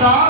star